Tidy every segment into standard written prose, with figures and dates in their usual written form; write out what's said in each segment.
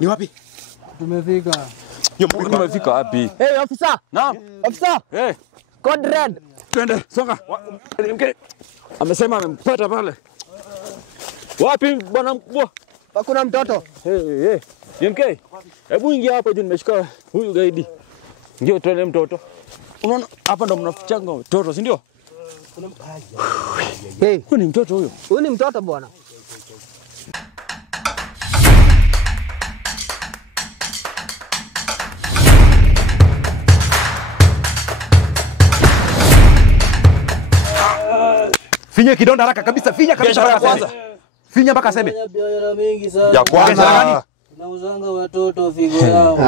Ni wapi? Tumefika. Tumefika wapi? Hey, officer. Naam. Officer. Eh. Code red. Twende, songa. MK. Amesema amempata pale. Wapi bwana mkubwa? Kuna mtoto. Hey. MK. Hebu ingia hapo juu nimeshika huyu gaidi. Ndio tuone mtoto. Unaona hapa ndo mnafichanga mtoto, si ndio? Hey, huyu ni mtoto huyo. Huyu ni mtoto bwana. Finya kidonda haraka kabisa, finya kabisa haraka kwanza. Finya mpaka aseme. Biashara mingi sana. Ya kwanza. Tunauzanga watoto figo yao.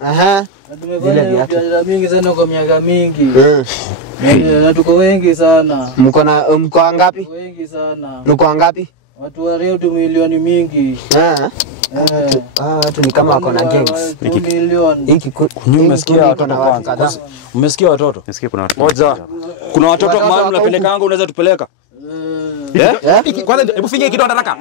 Aha. Tumefanya biashara mingi sana kwa miaka mingi. Na tuko wengi sana. Mko wangapi? Wengi sana. Mko wangapi? Watu wa Rio milioni mingi. Watu ni kama wako na gangs. Milioni. Hiki umesikia watoto kwanza. Umesikia watoto? Nisikie kuna watoto. Moja. Kuna watoto mahali unapelekanga unaweza tupeleka? Hiki kwanza hebu finya kidonda haraka.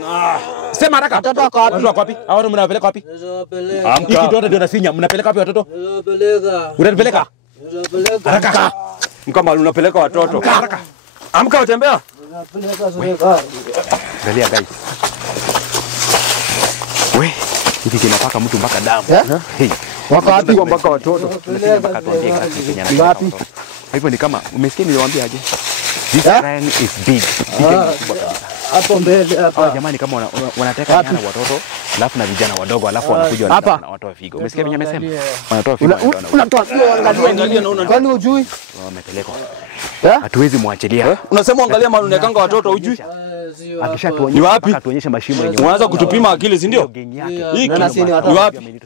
Sema haraka. Watoto wako wapi? Watoto wako wapi? Hao watu mnawapeleka wapi? Nawapeleka. Hiki kidonda ndio nafinya. Mnapeleka wapi watoto? Nawapeleka. Unanipeleka? Nawapeleka. Haraka. Mkama unapeleka watoto. Haraka. Amka utembea. Nawapeleka serikali. Angalia guys. We, hiki kinapaka mtu mpaka damu. Hey, Wako wapi mpaka watoto? mpaka tuambie kila kitu yenye Wapi? hivyo ni kama umesikia niliwaambia aje? This crime is big. Hapo mbele hapa. Jamani kama wanateka nyana watoto, alafu na vijana wadogo, alafu wanakuja na watoa figo. Umesikia mimi nimesema? Wanatoa figo. Unatoa angalia naona. kwani hujui? Wamepelekwa. Hatuwezi muachilia. Unasema angalia mahali unekanga watoto hujui? Akishatuonyesha Ni wapi? Atuonyeshe mashimo yenyewe. Unaanza kutupima akili, si ndio? Hiki Ni wapi?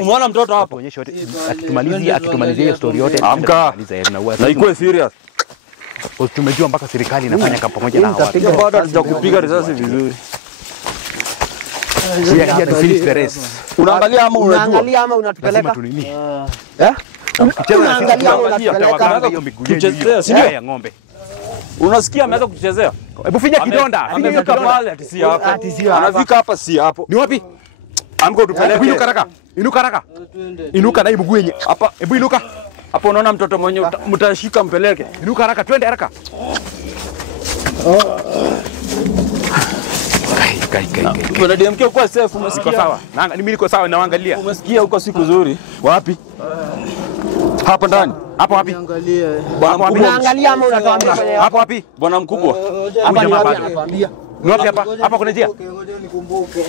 Umeona mtoto hapo? Tuonyeshe yote. Akitumalizia hiyo story yote. Amka. Na ikuwe serious. Tumejua mpaka serikali inafanya kama pamoja na hawa. Piga bado hatujakupiga risasi vizuri. Here to finish the race. Unaangalia ama unajua? Unaangalia ama unatupeleka? Tunini? Unaangalia ama unatupeleka? Tuchezea, si ndio? Ya ng'ombe. Unasikia ameanza kuchezea? Hebu finya kidonda. Amefika pale ati si hapo. Anafika hapa si hapo. Ni wapi? Amko utupeleke. Inuka haraka. Inuka haraka. Inuka na mguu yenye. Hapa. Hebu inuka. Hapo unaona mtoto mwenye mtashika mpeleke. Inuka haraka, twende haraka. Kai. Bwana DMK uko safe, umesikia? Niko sawa. Mimi niko sawa naangalia. Umesikia uko siku nzuri. Wapi? Hapa ndani. Hapo wapi? Angalia. Unaangalia ama unatuambia? Hapo wapi? Bwana mkubwa. Hapa ni wapi anatuambia? Ni wapi hapa? Hapa kuna njia. Nikumbuke.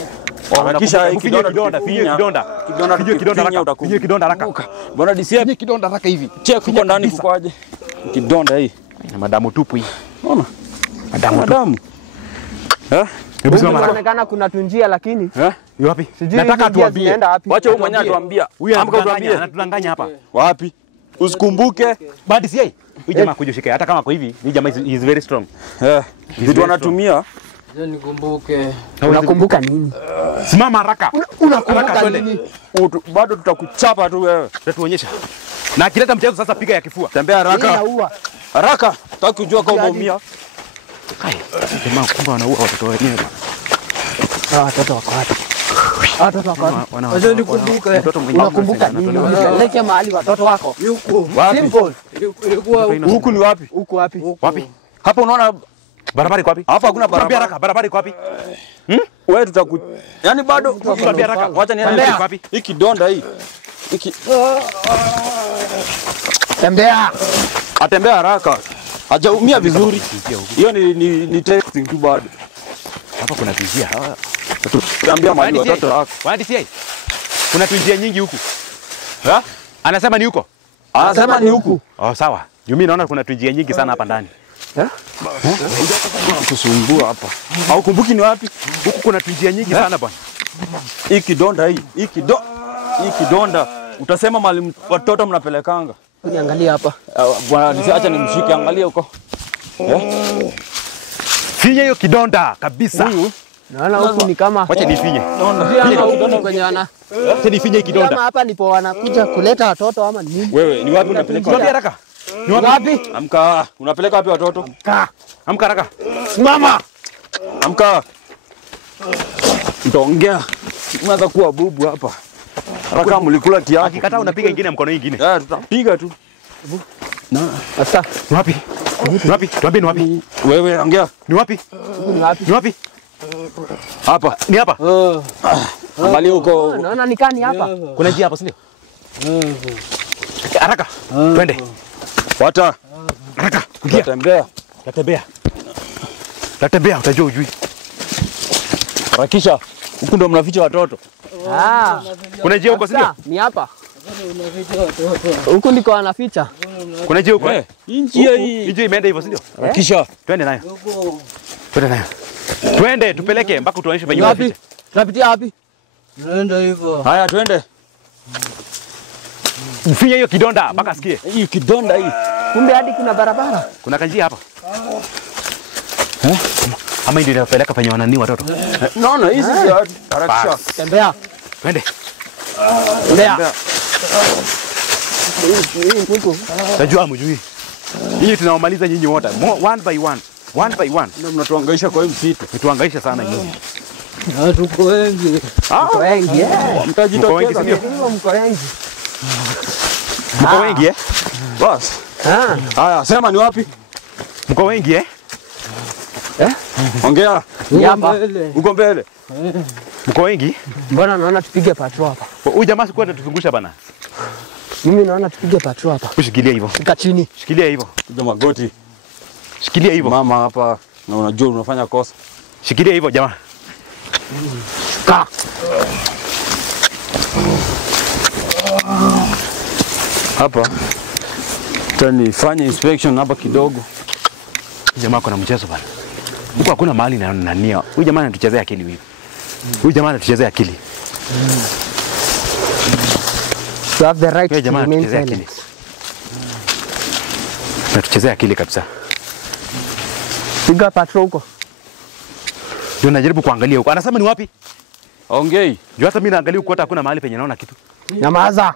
Kisha kidonda, finya kidonda. Finya kidonda haraka. Bwana DCI, Finya kidonda haraka hivi. check huko ndani kukoaje? Kidonda hii. Na madamu tupu hii. Unaona? Madamu. Hebu inaonekana kuna tunjia lakini Ni wapi? nataka atuambie. Wacha wewe mwenyewe atuambia. Amka utuambie. Anatudanganya hapa. Wapi? Usikumbuke. Badi si yeye. Huyu jamaa kuja shika hata kama kwa hivi, huyu jamaa is very strong. Vitu wanatumia. Nikumbuke. Unakumbuka nini? Simama haraka. Unakumbuka nini? Bado tutakuchapa tu wewe. Tutatuonyesha. Na akileta mchezo sasa piga ya kifua. Tembea haraka. Inaua. Haraka. Nataka kujua kama umeumia. Jamaa kumbe wanaua watoto wenyewe. Watoto wako wapi? Watoto wako wapi? Wacha nikumbuke. Mtoto mwenyewe. Unakumbuka nini? Leke mahali watoto wako. Yuko. Simple. Ilikuwa Huku ni wapi? Huko wapi? Wapi? Hapa unaona Barabara iko wapi? hapa hakuna barabara. Haraka, barabara iko wapi? Wewe yaani bado Tuambie haraka. Wacha niende Wapi? hii kidonda hii. Tembea. Atembea haraka. Hajaumia vizuri. Hiyo ni testing tu bado. Hapa kuna tujia. Tuambia mahali watoto wako. Wadi si kuna tujia nyingi huku. Anasema ni huko. Anasema ni huku. Oh sawa. Mimi naona kuna tujia nyingi sana hapa ndani. Kusumbua hapa. Au kumbuki ni wapi? Huku kuna tujia nyingi sana bwana. Hii kidonda hii. Hii kidonda. Utasema mahali watoto mnapelekanga. Niangalia hapa. Bwana nisiacha nimshike, angalia huko. Finya hiyo kidonda kabisa. Naona huku ni kama Wacha nifinye. Naona huku kwenye wana. Wacha nifinye kidonda. Kama hapa ndipo wanakuja kuleta watoto ama nini? Wewe ni wapi unapeleka? Tuambie haraka. Ni wapi? Amka. Unapeleka wapi watoto? Amka haraka. Simama. Amka. Nitaongea. Umeanza kuwa bubu hapa. Haraka mlikula kiasi. Akikataa unapiga ingine mkono ingine. Tutapiga tu. Na sasa Ni wapi? Ni wapi? Tuambie ni wapi? Wewe ongea. Ni wapi? Ni wapi? Hapa. Ni hapa. Angalia huko. naona nikani hapa. Kuna njia hapa, si ndio? Haraka. Twende. Fuata. Haraka. Ingia. Tembea. Tatembea utajua ujui. Harakisha. Huku ndo mnaficha watoto. Kuna njia huko, si ndio? Ni hapa. Huku ndiko anaficha. Kuna njia huko. Hii njia hii. Njia imeenda hivyo, si ndio? Harakisha. Twende nayo. Twende nayo. Twende tupeleke mpaka tuonyeshe penye Wapi? wapi. Tunapitia wapi? Nenda hivyo. Haya twende. Mfinya hiyo kidonda mpaka asikie. Hii kidonda hii. Kumbe hadi kuna barabara. Kuna kanjia hapa. Ama ndio inapeleka penye wanani watoto. Naona hizi za harakisha. Tembea. Twende. Tembea. Tajua mjui. Nyinyi tunawamaliza nyinyi wote. One by one. One by one. Ndio mnatuhangaisha kwa hii msitu. Mtuhangaisha sana nyinyi. Tuko wengi. Mko wengi. Mko wengi, Mtajitokeza. si ndio? Mko wengi. Mko wengi eh? Bas. Haya, sema ni wapi? Mko wengi eh? Ongea. Ni hapa. Uko mbele. Mko wengi? Mbona naona tupige patrol hapa? Huyu jamaa sikuwa anatuzungusha bana. Mimi naona tupige patrol hapa. Ushikilia hivyo. Fika chini. Shikilia hivyo. Piga magoti. Shikilia hivyo. Mama hapa na unajua unafanya kosa. Shikilia hivyo jamaa. Ka. Hapa. Tunifanye inspection hapa kidogo. Jamaa kuna mchezo bana. Huko hakuna mahali na nania. Huyu jamaa anatuchezea akili hivi. Huyu jamaa anatuchezea akili. You have the right Huyu to jamaa remain anatuchezea akili. silent. Anatuchezea akili kabisa. Piga patrol huko. Ndio najaribu kuangalia huko. Anasema ni wapi? Ongei. Juu hata mimi naangalia huko hata hakuna mahali penye naona kitu. Nyamaza.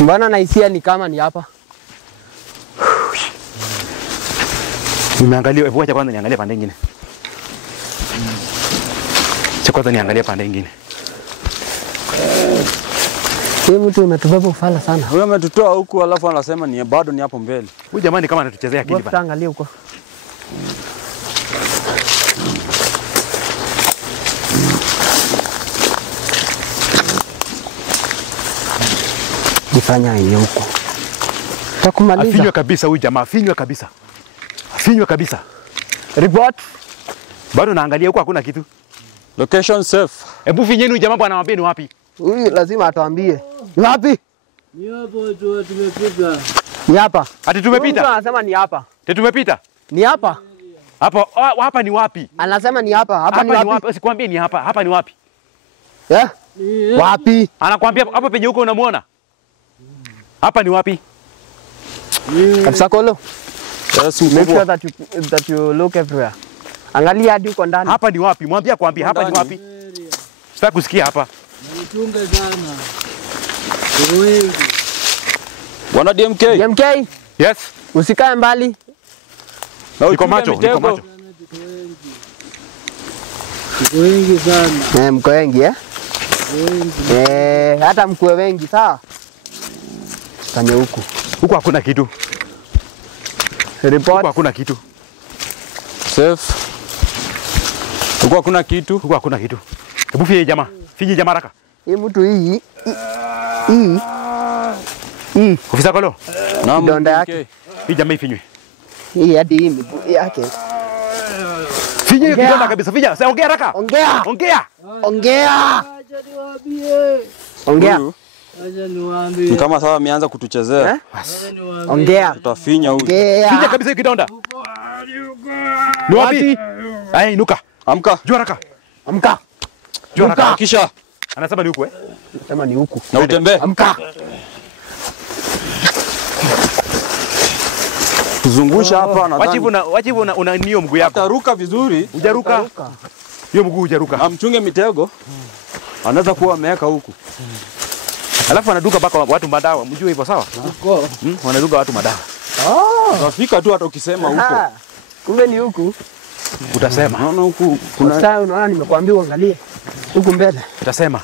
Mbona nahisia ni kama ni hapa? Nimeangalia, hebu acha kwanza niangalie pande nyingine. Acha kwanza niangalie pande nyingine. Hii mtu umetubeba ufala sana. Huyo ametutoa huku alafu anasema ni bado ni hapo mbele. Huyu jamani kama anatuchezea akili bana. Angalia huko. Nifanya hiyo huko. Takumaliza. Afinywe kabisa huyu jamaa, afinywe kabisa. Afinywe kabisa. Report. Bado naangalia huko hakuna kitu. Location safe. Hebu finyeni huyu jamaa bwana, mwambie ni wapi? Huyu lazima atuambie. Ni wapi? Ni hapo tu tumepita. Ni hapa. Ati tumepita? Huyu anasema ni hapa. Ati tumepita? Ni hapa. Hapo hapa ni wapi? Anasema ni hapa. Hapa ni Hapa ni wapi? wapi? Sikwambie ni hapa. Hapa ni wapi? Eh? Wapi? Anakuambia hapa penye huko unamuona? Hapa ni wapi? Kabisa Kolo. Yes, Make sure mkubwa. that you look everywhere. Angalia hadi uko ndani. Hapa ni wapi? Mwambie kwambie hapa ni wapi? Sitaki kusikia hapa. Mchunga sana. Tuko wengi. Bwana DMK. DMK, Yes. usikae mbali. Na Niko uchunge macho, niko mitego. macho. Tuko wengi sana. Mko wengi eh? Wengi. Hata mkuwe wengi sawa? Fanye huku. Huko hakuna kitu. Huko Report. hakuna kitu. Safe. Huko hakuna kitu. Huko hakuna kitu. Hebu finye jamaa. Finye jamaa haraka. Hii mtu hii. Ofisa Kolo. Naam. Kidonda DMK. yake. Hii jamaa ifinywe. Hii hadi hii miguu yake. Finye hiyo Ongea. kidonda kabisa. Finya. Sasa ongea haraka. Ongea. Ongea. Ongea. Acha niwaambie. Ongea. Huyu Acha ni niwaambie. kama sawa ameanza kutuchezea. Acha niwaambie. Ongea. Tutafinya huyu. Finya Ongea. kabisa hiyo kidonda. Ni wapi? Ai, inuka. Amka. Jua haraka. Amka. Jua haraka. Kisha Anasema ni huko eh? Sema ni huku. na utembee. Amka. Kuzungusha hapa Wachi nadhani. hivyo una nio mguu yako. Taruka vizuri. Hujaruka. Hiyo mguu hujaruka. Amchunge mitego. Anaweza kuwa ameweka huku. Alafu anaduka mpaka watu madawa. Mjue hivyo sawa? Tuko. Wanaduka watu madawa. Utafika tu hata ukisema huko. Kumbe ni huku. Utasema. Naona huku kuna Sasa unaona nimekuambia uangalie huku mbele. Utasema.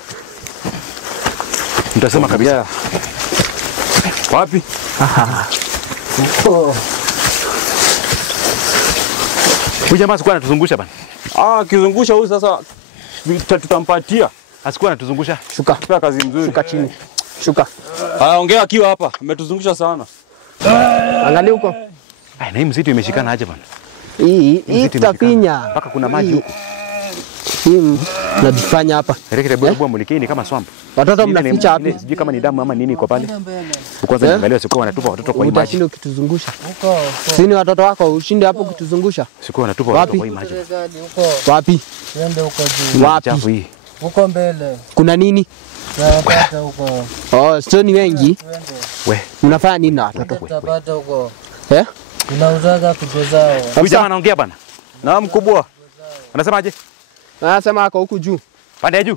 Utasema kabisa. wapi? Huyu jamaa sikuwa anatuzungusha bana. Kizungusha huyu sasa tutampatia. Asikuwa anatuzungusha. Shuka. Kwa kazi mzuri. Shuka chini. Shuka. Ongea akiwa hapa. Ametuzungusha sana. Angalia huko. Ai, na hii msitu imeshikana aje bana? Hii tutafinya. Mpaka kuna maji huko. Hii tunajifanya hapa. Rekete bwana mulikeni kama swamp. Watoto mnaficha wapi? Sijui kama ni damu ama nini iko pale. Kwanza niangalia sikuwa wanatupa watoto kwa hii maji. Utashinda ukituzungusha. Sini watoto wako ushinde hapo ukituzungusha. Sikuwa wanatupa watoto kwa hii maji. Wapi? Twende huko juu. Wapi? Chafu hii. Huko mbele. Kuna nini? Tutapata huko. Stoni wengi. We. Mnafanya nini na watoto? Tutapata huko. Tunauzaga kujo zao. Huyu jamaa anaongea bana. Na mkubwa. Anasemaje? Anasema ako huku juu. Pande ya juu.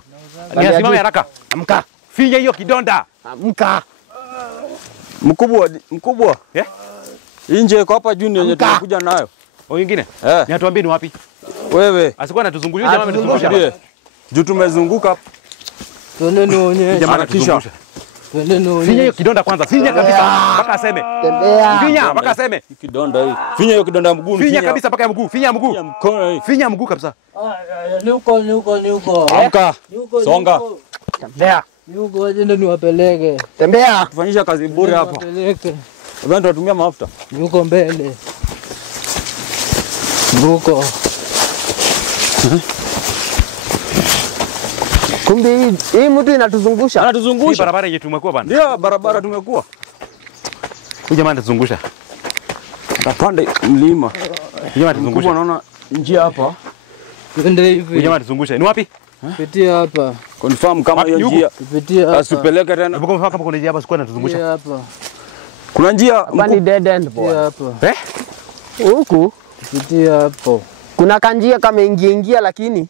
Niasimame haraka. Amka. Finya hiyo kidonda. Amka. Mkubwa. Nje kwa hapa juu yenye tunakuja nayo. Wengine? Ni atuambie ni wapi? Wewe. Asikuwa anatuzungusha jamaa ametuzungusha. Juu tumezunguka. Twende nionyeshe. Jamaa anatuzungusha. Twende nionyeshe. Finya hiyo kidonda kwanza. Finya kabisa mpaka aseme. Tembea. Finya mpaka aseme. Kidonda hii. Finya hiyo kidonda mguu. Finya kabisa mpaka ya mguu. Finya ya mguu. Mkono hii. Finya mguu kabisa. Ni huko. Amka. Songa. Tembea. Ni huko waje ndo niwapeleke. Tembea. Tufanyisha kazi bure hapa. Wapeleke. Wewe ndio tunatumia mafuta. Ni huko mbele. Huko. Kumbe hii mtu inatuzungusha. Hii Anatuzungusha. barabara yenye tumekuwa bana. Ndio barabara tumekuwa. Huyu jamaa anatuzungusha. Tapanda mlima. Huyu jamaa anatuzungusha. Naona njia hapa. Twende Huyu hivi. jamaa anatuzungusha. Ni wapi? Pitia hapa. Confirm kama hiyo Yuko. njia. Pitia hapa. Asipeleke tena. Hebu kama kuna njia hapa sikuwa Pitia anatuzungusha. hapa. Kuna njia Hapa ni dead end Pitia boy. hapa. Huku Pitia hapo. kuna kanjia kama ingia lakini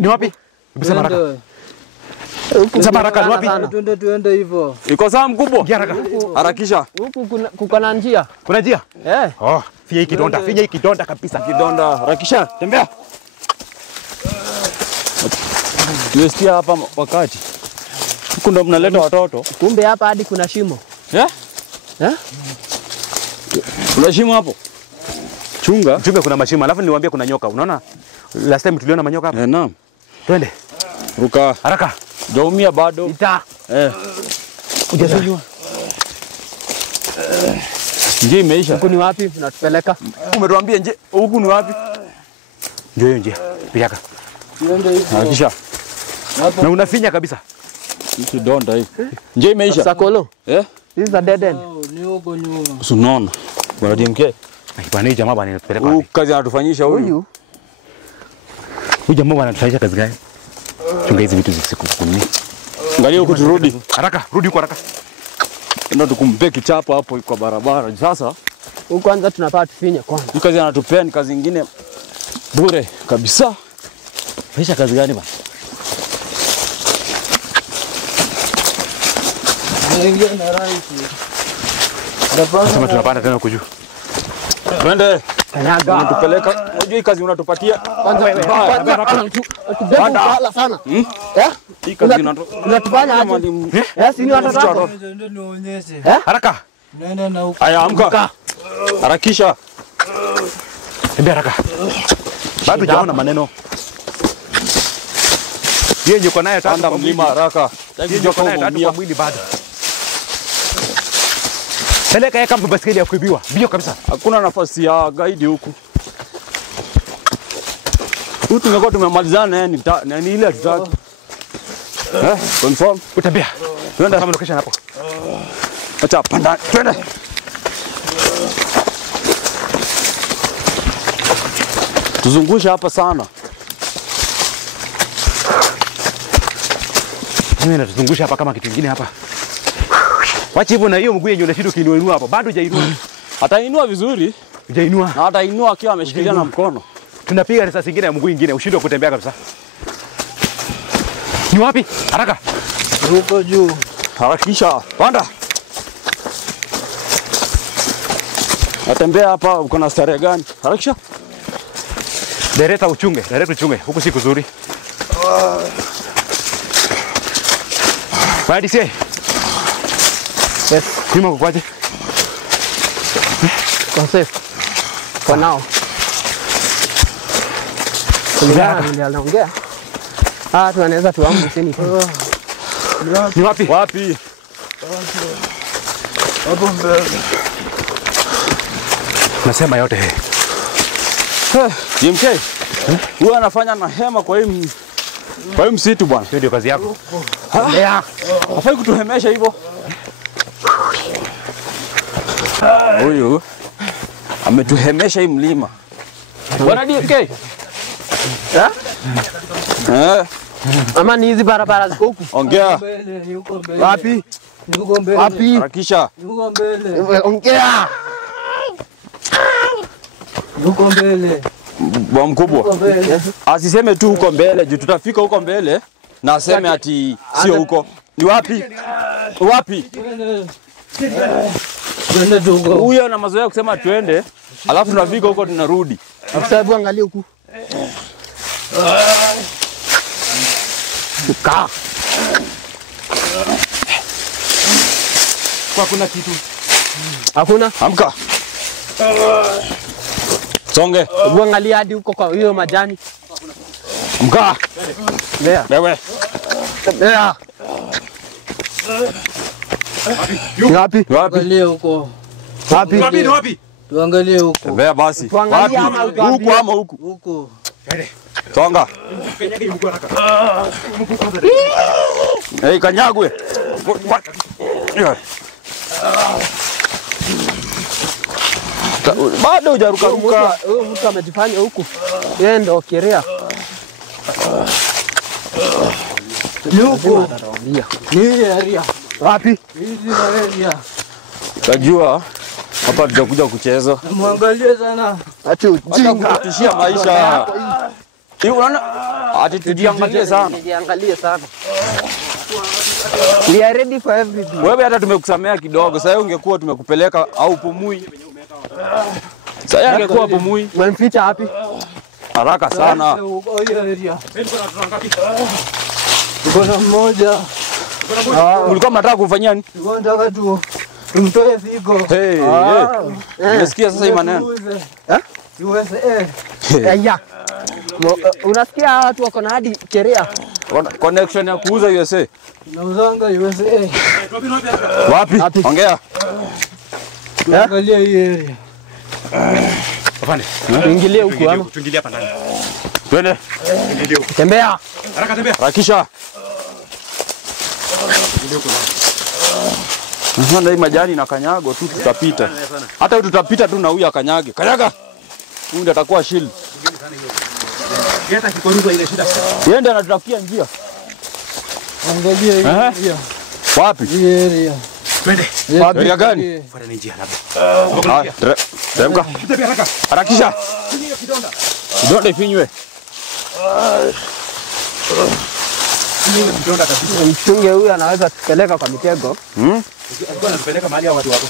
Ni wapi? Bisa baraka. Twende. Bisa baraka ni wapi? Twende hivyo. iko sawa mkubwa. Ingia haraka. Harakisha. huku kuna na njia. Kuna njia? Eh. Finya hii kidonda. Finya hii kidonda kabisa. Kidonda. Harakisha. Tembea. Tumesikia hapa wakati. Huku ndo mnaleta watoto. Kumbe hapa hadi kuna shimo. Kuna shimo hapo. Chunga. Mchumbe kuna mashimo. Alafu niwaambie kuna nyoka. Unaona? Last time tuliona manyoka hapa. Naam. Twende. Ruka. Haraka. Jaumia bado. Ita. Hujazaliwa. Njia imeisha. Huku ni wapi? Unatupeleka? Umetuambia nje huku ni wapi? Ndio hiyo njia. Piraka. Twende hivyo. Harakisha. Na unafinya kabisa. Kidonda hii. Njia imeisha. Sakolo. Eh? This is a dead end. Ni huko nyuma. Unaona. Bwana DMK. Bwana hii jamaa bwana inatupeleka Huyu wapi? kazi anatufanyisha huyu. Huyu jamaa bwana anatufanyisha kazi gani? Chunga hizi vitu zisikukuni. Angalia huku turudi. Haraka, rudi huko haraka. Ndio tukumpe kichapo hapo kwa barabara. Sasa Huku kwanza tunapata tufinye kwanza. hii kazi anatupea ni kazi nyingine bure kabisa. Fanyisha kazi gani bwana? Naingia na raisi. Sema tunapanda tena huko juu. Twende. Kanyaga. Unatupeleka. Unajua hii kazi unatupatia. Kwanza sana. Hii kazi Unatufanya aje? Si ni watoto wako? Twende nionyeshe. Haraka. Nenda na huko. Aya, amka. Harakisha. Tembea haraka. Bado jaona maneno. Yeye yuko naye tatu Panda kwa mwili. mlima haraka. Yeye yuko naye tatu kwa mwili bado. Peleka yeye kama basikeli ya kuibiwa. Bio kabisa. Hakuna nafasi ya guide huku. Huyu tumekuwa tumemalizana ni ile tutaki. Confirm. Utembea. Twende. Kama location hapo. Acha panda. Twende. Tuzungusha hapa sana. Mimi natuzungusha hapa kama kitu kingine hapa. Wacha hivyo na hiyo mguu yenyewe unashinda ukiinua hapo. Bado hujainua. Atainua vizuri Hujainua. na atainua akiwa ameshikilia na mkono. Tunapiga risasi nyingine ya mguu nyingine ushindwe kutembea kabisa. Ni wapi? Haraka. Huko juu. Harakisha. Panda. Atembea hapa uko na starehe gani? Harakisha. Dereta uchunge, huku si kuzuri. Baadi sie. Yes. Kima kukwaje? Kwa safe. For now. Kulingana ndio anaongea. Tunaweza tuambu chini. Ni wapi? Wapi? Hapo mbele. Nasema yote. DMK. Huyu anafanya na hema kwa hii msitu bwana. Hiyo ndio kazi yako. Lea. Hafai kutuhemesha hivyo. Huyu ametuhemesha hii mlima. Bwana DMK. Ama ni hizi barabara ziko huku. Ongea. Mbele, yuko mbele. Wapi? Yuko mbele. Wapi? Harakisha. Yuko mbele. Ongea. Yuko mbele. Bwa mkubwa. Yuko mbele. Asiseme tu huko mbele, juu tutafika huko mbele na aseme ati sio huko. Ni wapi? Wapi? Twende tuko. Huyo ana mazoea kusema tuende, alafu tunafika huko tunarudi. Afisa hebu angalia huku. Kaa. Kwa kuna kitu. Hakuna. Amka. Songe. Hebu angalia hadi huko kwa hiyo majani. Amka. Lea. Wewe. Lea. Wapi? Wapi? Angalia huko. Wapi? Tuangalie huko. Tembea basi. Tuangalie Wapi? ama utuambie? Huku ama huku? Huko. Songa. Hey, kanyagwe. Bado hujaruka ruka. Huyu mtu amejifanya huku. Yeye ndo Kerea. Yuko. Atawaambia. Hii area. Wapi? Hizi area. Tajua hapa tutakuja kucheza. Muangalie sana. Ati Acha ujinga. kutishia maisha. Hiyo unaona? Ati tujiangalie sana. Nijiangalie sana. We are ready for everything. Wewe hata tumekusamea kidogo. Sasa ungekuwa tumekupeleka au pumui. Sasa angekuwa pumui Umemficha wapi? haraka sana. Huko hiyo area. Tuko na mmoja. Ulikuwa mnataka kufanyia nini? Tuko nataka tumtoe figo. Hey, unasikia sasa hii maneno? USA. Ya. Unasikia watu wako na hadi Kerea. Connection ya kuuza USA. Nauzanga USA. Wapi? Ongea. Tuangalie hii area. Afande. Tuingilie huku ama. Tuingilie hapa ndani. Twende. Tembea. Haraka tembea. Harakisha. Hii majani na kanyago tu tutapita. Hata huyu tutapita tu na huyu akanyage. Kanyaga. Huyu ndiye atakuwa shield. Hata kikoruza ile shida. Yeye ndiye anatutafutia njia. Angalia hii area. Wapi? Hii area. Twende. Area gani? Fuata ni njia labda. Teremka. Tembea haraka. Harakisha. Kidonda ifinywe. Mchunge huyu anaweza kupeleka kwa mitego. Alikuwa anatupeleka mahali ya watu wako.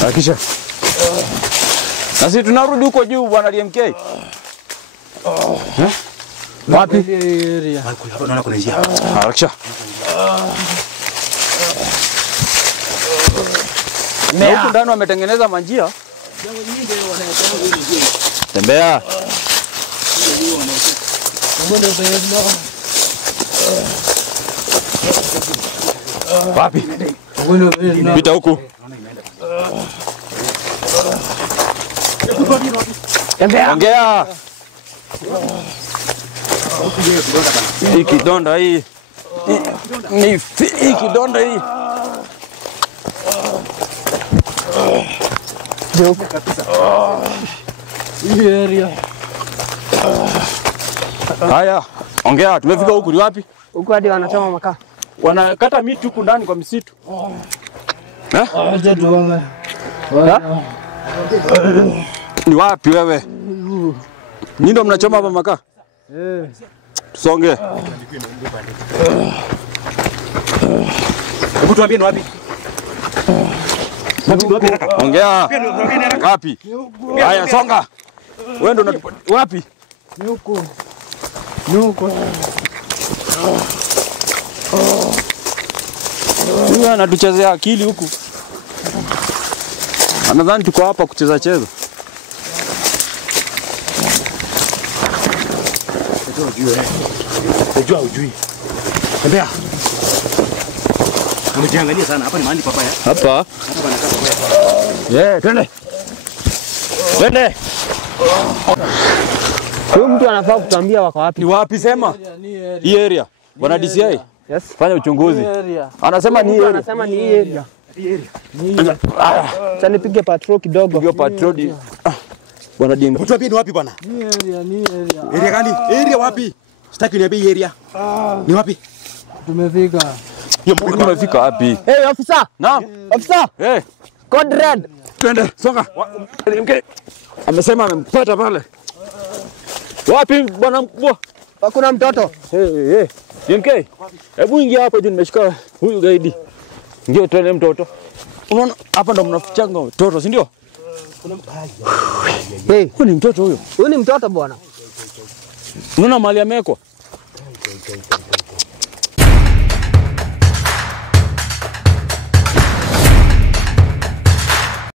Harakisha. Na sisi tunarudi huko juu bwana DMK. Wapi? Hii area. Hapa naona kuna njia. Harakisha. Na huku ndani wametengeneza manjia. Tembea. Wapi? Pita huku. Tembea. Ongea. Hii kidonda hii. Hii kidonda hii. Hii area. Haya, ongea. Tumefika huku ni wapi? Huku hadi wanachoma makaa. Wanakata miti huku ndani kwa misitu. Acha tuone. Ni wapi wewe? Ni ndo mnachoma hapa makaa? Tusonge. Hebu tuambie ni wapi? Ongea. Wapi? Haya, songa. Wewe ndo wapi? Ni huko. Ni huko. Huyu anatuchezea akili huku. Anadhani tuko hapa kucheza cheza. Unajua ujui. Tembea. Umejiangalia sana. Hapa ni mahali papaya. Hapa. Hapa panakaa papaya. Twende. Twende. Huyu mtu anafaa kutuambia wako wapi. Ni wapi sema? Hii area. Bwana DCI. Yes. Fanya uchunguzi. Anasema ni area. Anasema ni area. Acha nipige patrol kidogo. Hiyo patrol. Bwana DCI. Mtu wapi ni wapi bwana? Ni area. Area gani? Area wapi? Sitaki niambie area. Ni wapi? Tumefika. Tumefika wapi? Hey, officer. Naam. Officer. Code red. Twende. Songa. DMK. Amesema amempata pale. Wapi bwana mkubwa? Hakuna mtoto. DMK. Hebu ingia hapo juu nimeshika huyu gaidi. Ndio tuone mtoto. Unaona hapa ndo mnafichanga mtoto, si ndio? Hey, Huyu ni mtoto huyo. huyu ni mtoto bwana. Unaona mali amewekwa?